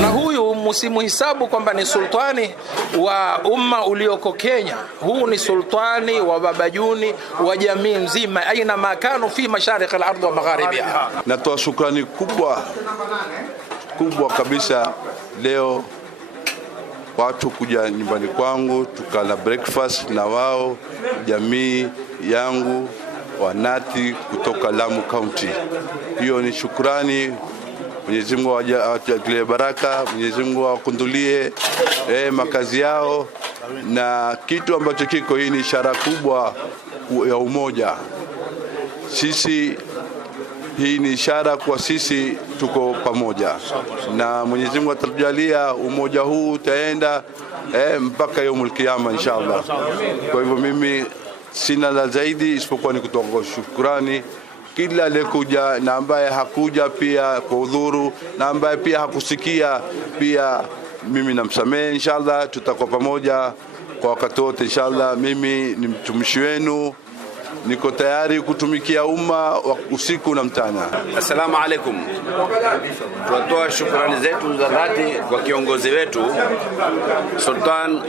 Na huyu msimuhisabu kwamba ni sultani wa umma ulioko Kenya. Huu ni sultani wa babajuni wa jamii nzima, aina makanu fi mashariki al-ardh wa magharibiha. Natoa shukrani kubwa kabisa leo watu kuja nyumbani kwangu tukala breakfast na wao, jamii yangu wanati kutoka Lamu County. Hiyo ni shukrani. Mwenyezi Mungu awajalie baraka, Mwenyezi Mungu awakundulie makazi yao, na kitu ambacho kiko, hii ni ishara kubwa ya umoja. Hii ni ishara kwa sisi tuko pamoja, na Mwenyezi Mungu atatujalia umoja huu utaenda mpaka yaumul kiyama inshallah. Kwa hivyo mimi sina la zaidi isipokuwa ni kutoa shukrani kila aliyekuja, na ambaye hakuja pia kwa udhuru, na ambaye pia hakusikia pia mimi namsamehe. Inshallah tutakuwa pamoja kwa wakati wote inshallah. Mimi ni mtumishi wenu, niko tayari kutumikia umma usiku na mchana. Assalamu alaikum. Tunatoa shukrani zetu za dhati kwa kiongozi wetu Sultan